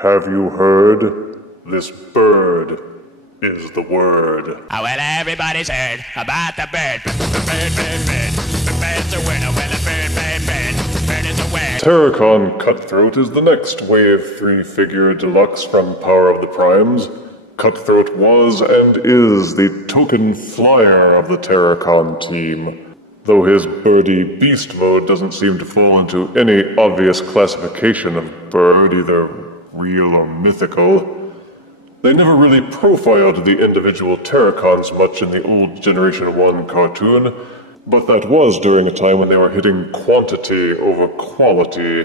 Have you heard? This bird is the word. Oh, well, everybody's heard about the bird. Bird, bird, bird. The bird's a word. Oh, well, the bird, bird, bird. Bird is a word. Terrorcon Cutthroat is the next Wave 3-figure deluxe from Power of the Primes. Cutthroat was and is the token flyer of the Terrorcon team. Though his birdy beast mode doesn't seem to fall into any obvious classification of bird, either real or mythical. They never really profiled the individual Terrorcons much in the old Generation 1 cartoon, but that was during a time when they were hitting quantity over quality.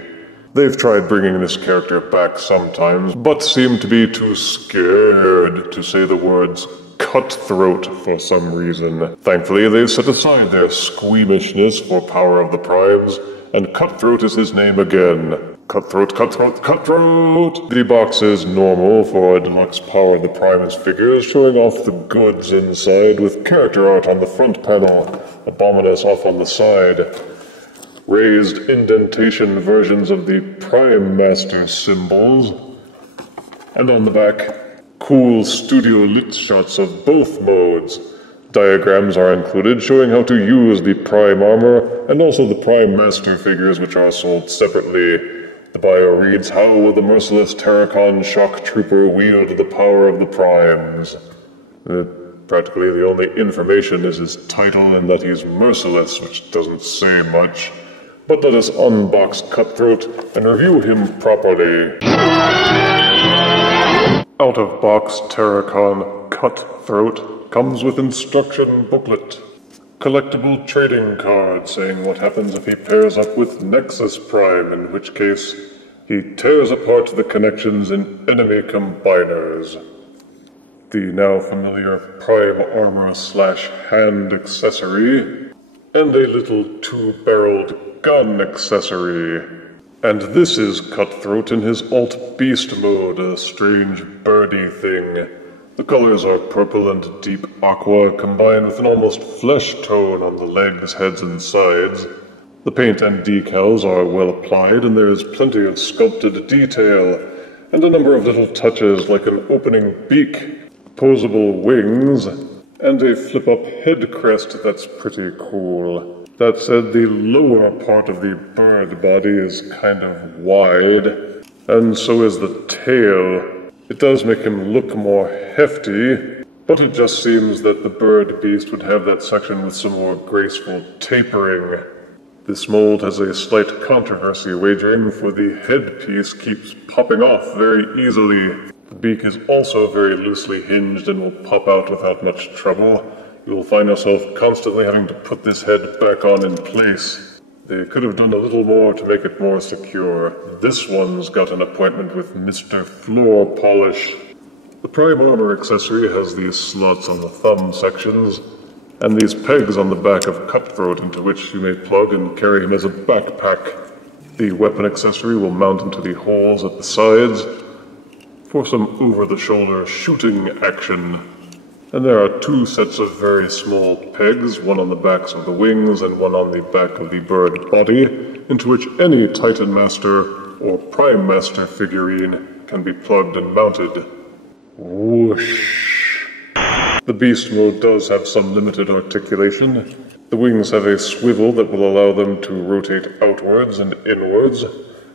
They've tried bringing this character back sometimes, but seem to be too scared to say the words Cutthroat for some reason. Thankfully, they've set aside their squeamishness for Power of the Primes, and Cutthroat is his name again. Cutthroat, Cutthroat, Cutthroat! The box is normal for a deluxe Power of the Primes figures, showing off the goods inside with character art on the front panel, Abominus off on the side. Raised indentation versions of the Prime Master symbols. And on the back, cool studio lit shots of both modes. Diagrams are included showing how to use the Prime armor, and also the Prime Master figures, which are sold separately. The bio reads, "How will the merciless Terrorcon shock trooper wield the power of the Primes?" Practically the only information is his title and that he's merciless, which doesn't say much. But let us unbox Cutthroat and review him properly. Out-of-box Terrorcon Cutthroat comes with instruction booklet. Collectible trading card saying what happens if he pairs up with Nexus Prime, in which case he tears apart the connections in enemy combiners. The now familiar Prime armor / hand accessory, and a little two-barreled gun accessory. And this is Cutthroat in his alt beast mode, a strange birdy thing. The colors are purple and deep aqua, combined with an almost flesh tone on the legs, heads, and sides. The paint and decals are well applied, and there is plenty of sculpted detail, and a number of little touches like an opening beak, posable wings, and a flip-up head crest that's pretty cool. That said, the lower part of the bird body is kind of wide, and so is the tail. It does make him look more hefty, but it just seems that the bird beast would have that section with some more graceful tapering. This mold has a slight controversy wagering, for the headpiece keeps popping off very easily. The beak is also very loosely hinged and will pop out without much trouble. You will find yourself constantly having to put this head back on in place. They could have done a little more to make it more secure. This one's got an appointment with Mr. Floor Polish. The Prime armor accessory has these slots on the thumb sections, and these pegs on the back of Cutthroat into which you may plug and carry him as a backpack. The weapon accessory will mount into the holes at the sides for some over-the-shoulder shooting action. And there are two sets of very small pegs, one on the backs of the wings and one on the back of the bird body, into which any Titan Master or Prime Master figurine can be plugged and mounted. Whoosh! The beast mode does have some limited articulation. The wings have a swivel that will allow them to rotate outwards and inwards.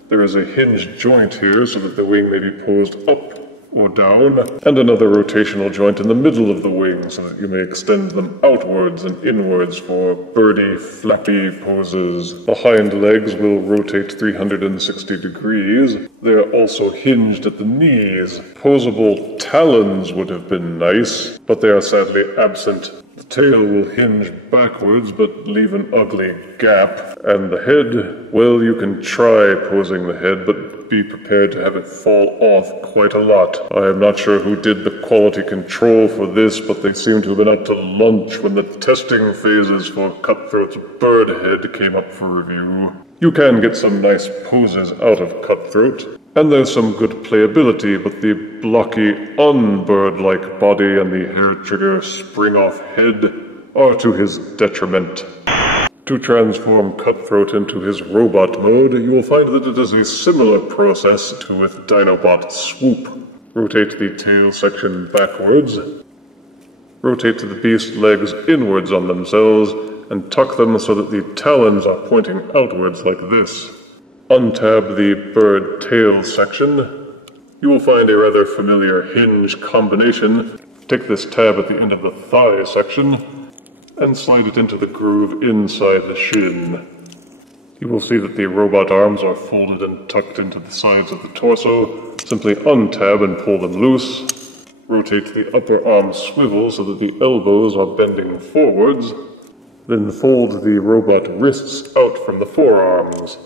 There is a hinged joint here so that the wing may be posed up or down, and another rotational joint in the middle of the wing so that you may extend them outwards and inwards for birdy, flappy poses. The hind legs will rotate 360 degrees. They are also hinged at the knees. Posable talons would have been nice, but they are sadly absent. The tail will hinge backwards but leave an ugly gap, and the head, well, you can try posing the head, but be prepared to have it fall off quite a lot. I am not sure who did the quality control for this, but they seem to have been out to lunch when the testing phases for Cutthroat's bird head came up for review. You can get some nice poses out of Cutthroat, and there's some good playability, but the blocky, un-bird-like body and the hair trigger spring-off head are to his detriment. To transform Cutthroat into his robot mode, you will find that it is a similar process to with Dinobot Swoop. Rotate the tail section backwards. Rotate the beast legs inwards on themselves, and tuck them so that the talons are pointing outwards like this. Untab the bird tail section. You will find a rather familiar hinge combination. Take this tab at the end of the thigh section, and slide it into the groove inside the shin. You will see that the robot arms are folded and tucked into the sides of the torso. Simply untab and pull them loose. Rotate the upper arm swivel so that the elbows are bending forwards. Then fold the robot wrists out from the forearms.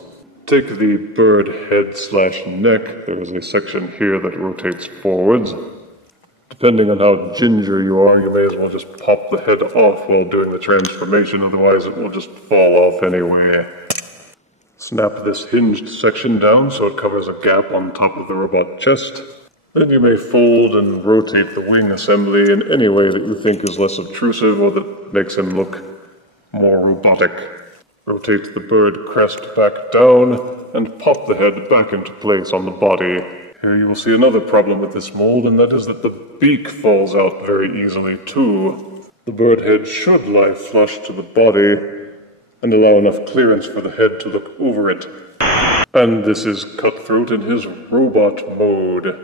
Take the bird head/neck. There is a section here that rotates forwards. Depending on how ginger you are, you may as well just pop the head off while doing the transformation, otherwise it will just fall off anyway. Snap this hinged section down so it covers a gap on top of the robot chest. Then you may fold and rotate the wing assembly in any way that you think is less obtrusive or that makes him look more robotic. Rotate the bird crest back down and pop the head back into place on the body. Here you will see another problem with this mold, and that is that the beak falls out very easily too. The bird head should lie flush to the body and allow enough clearance for the head to look over it. And this is Cutthroat in his robot mode.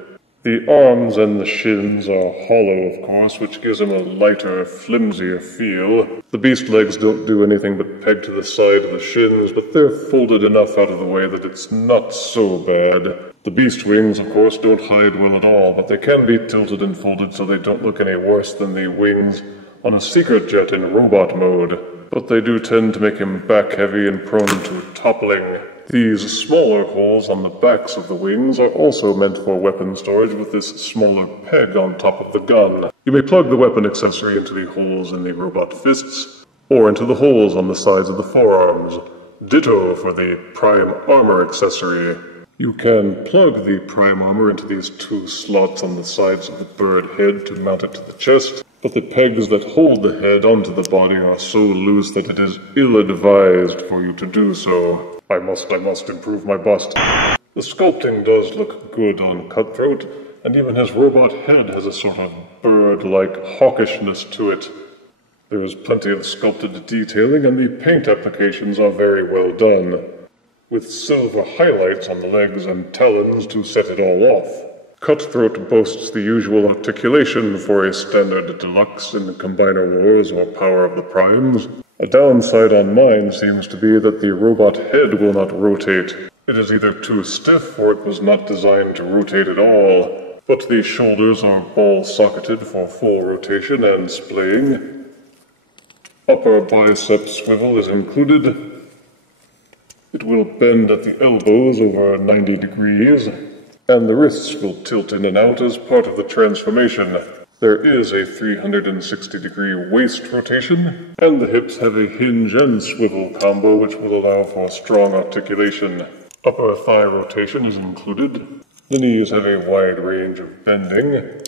The arms and the shins are hollow, of course, which gives him a lighter, flimsier feel. The beast legs don't do anything but peg to the side of the shins, but they're folded enough out of the way that it's not so bad. The beast wings, of course, don't hide well at all, but they can be tilted and folded so they don't look any worse than the wings on a secret jet in robot mode. But they do tend to make him back-heavy and prone to toppling. These smaller holes on the backs of the wings are also meant for weapon storage with this smaller peg on top of the gun. You may plug the weapon accessory into the holes in the robot fists, or into the holes on the sides of the forearms. Ditto for the prime armor accessory. You can plug the prime armor into these two slots on the sides of the bird head to mount it to the chest, but the pegs that hold the head onto the body are so loose that it is ill-advised for you to do so. I must improve my bust. The sculpting does look good on Cutthroat, and even his robot head has a sort of bird-like hawkishness to it. There is plenty of sculpted detailing, and the paint applications are very well done, with silver highlights on the legs and talons to set it all off. Cutthroat boasts the usual articulation for a standard Deluxe in the Combiner Wars or Power of the Primes. A downside on mine seems to be that the robot head will not rotate. It is either too stiff or it was not designed to rotate at all. But the shoulders are ball-socketed for full rotation and splaying. Upper bicep swivel is included. It will bend at the elbows over 90 degrees, and the wrists will tilt in and out as part of the transformation. There is a 360-degree waist rotation, and the hips have a hinge and swivel combo which will allow for strong articulation. Upper thigh rotation is included. The knees have a wide range of bending,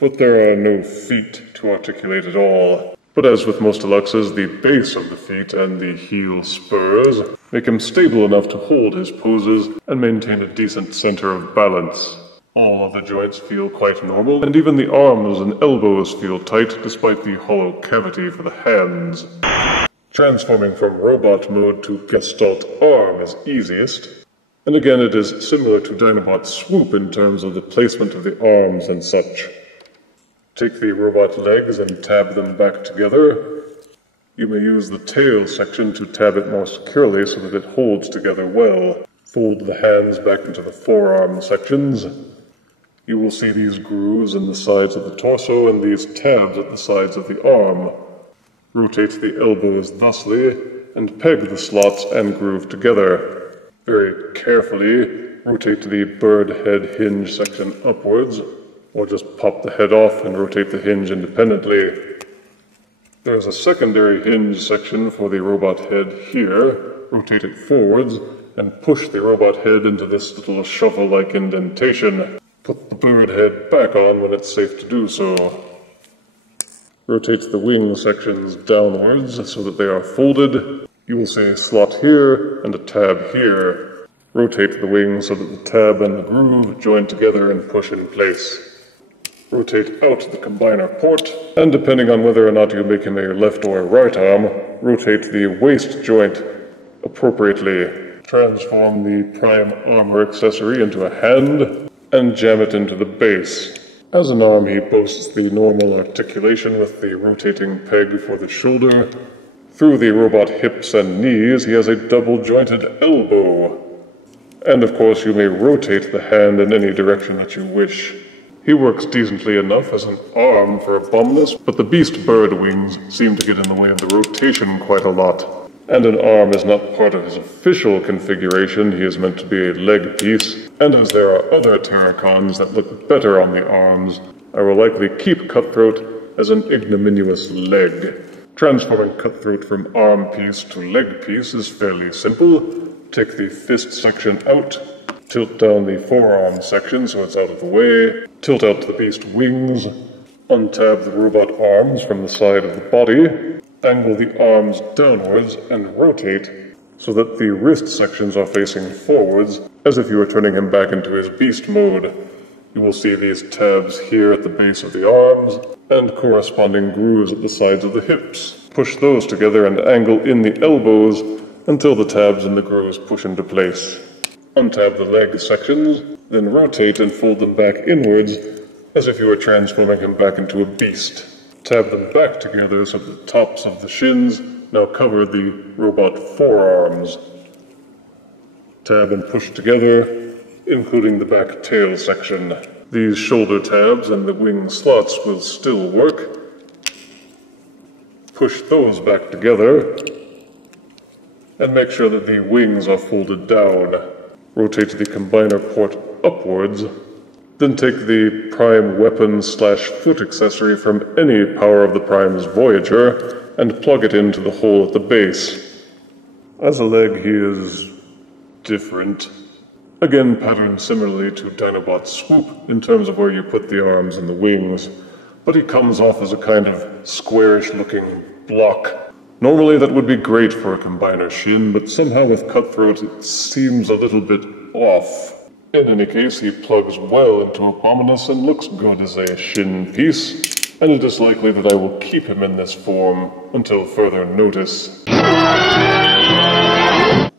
but there are no feet to articulate at all. But as with most Deluxes, the base of the feet and the heel spurs make him stable enough to hold his poses and maintain a decent center of balance. All other joints feel quite normal, and even the arms and elbows feel tight despite the hollow cavity for the hands. Transforming from robot mode to Gestalt arm is easiest, and again it is similar to Dinobot Swoop in terms of the placement of the arms and such. Take the robot legs and tab them back together. You may use the tail section to tab it more securely so that it holds together well. Fold the hands back into the forearm sections. You will see these grooves in the sides of the torso and these tabs at the sides of the arm. Rotate the elbows thusly, and peg the slots and groove together. Very carefully, rotate the bird head hinge section upwards, or just pop the head off and rotate the hinge independently. There is a secondary hinge section for the robot head here. Rotate it forwards, and push the robot head into this little shovel-like indentation. Put the bird head back on when it's safe to do so. Rotate the wing sections downwards so that they are folded. You will see a slot here and a tab here. Rotate the wings so that the tab and the groove join together and push in place. Rotate out the combiner port, and depending on whether or not you make him a left or a right arm, rotate the waist joint appropriately. Transform the prime armor accessory into a hand, and jam it into the base. As an arm, he boasts the normal articulation with the rotating peg for the shoulder. Through the robot hips and knees, he has a double-jointed elbow. And of course, you may rotate the hand in any direction that you wish. He works decently enough as an arm for Abominus, but the beast bird wings seem to get in the way of the rotation quite a lot. And an arm is not part of his official configuration. He is meant to be a leg piece, and as there are other Terrorcons that look better on the arms, I will likely keep Cutthroat as an ignominious leg. Transforming Cutthroat from arm piece to leg piece is fairly simple. Take the fist section out, tilt down the forearm section so it's out of the way, tilt out the beast wings, untab the robot arms from the side of the body, angle the arms downwards and rotate so that the wrist sections are facing forwards as if you were turning him back into his beast mode. You will see these tabs here at the base of the arms and corresponding grooves at the sides of the hips. Push those together and angle in the elbows until the tabs and the grooves push into place. Untab the leg sections, then rotate and fold them back inwards as if you were transforming him back into a beast. Tab them back together so the tops of the shins now cover the robot forearms. Tab and push together, including the back tail section. These shoulder tabs and the wing slots will still work. Push those back together, and make sure that the wings are folded down. Rotate the combiner port upwards, then take the prime weapon/foot accessory from any power of the Prime's Voyager and plug it into the hole at the base. As a leg, he is different. Again, patterned similarly to Dinobot's Swoop in terms of where you put the arms and the wings, but he comes off as a kind of squarish-looking block. Normally that would be great for a combiner shin, but somehow with Cutthroat it seems a little bit off. In any case, he plugs well into Abominus and looks good as a shin piece, and it is likely that I will keep him in this form until further notice.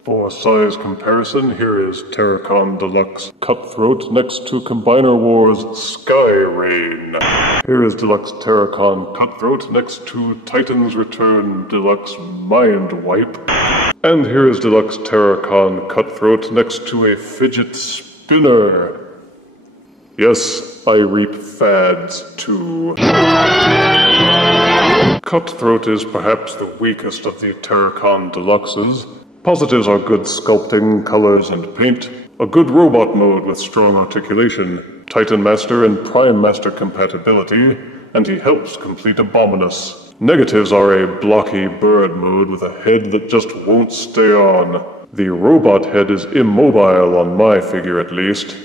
For size comparison, here is Terrorcon Deluxe Cutthroat next to Combiner Wars Sky Rain. Here is Deluxe Terrorcon Cutthroat next to Titan's Return Deluxe Mind Wipe. And here is Deluxe Terrorcon Cutthroat next to a fidget spinner. Yes, I reap fads too. Cutthroat is perhaps the weakest of the Terrorcon Deluxes. Positives are good sculpting, colors, and paint, a good robot mode with strong articulation, Titan Master and Prime Master compatibility, and he helps complete Abominus. Negatives are a blocky bird mode with a head that just won't stay on. The robot head is immobile on my figure at least,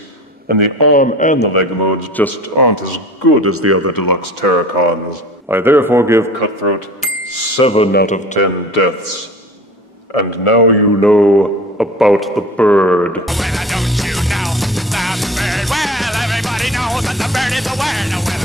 and the arm and the leg modes just aren't as good as the other Deluxe Terracons. I therefore give Cutthroat 7 out of 10 deaths. And now you know about the bird. Well, don't you know the bird? Well, everybody knows that the bird is a well.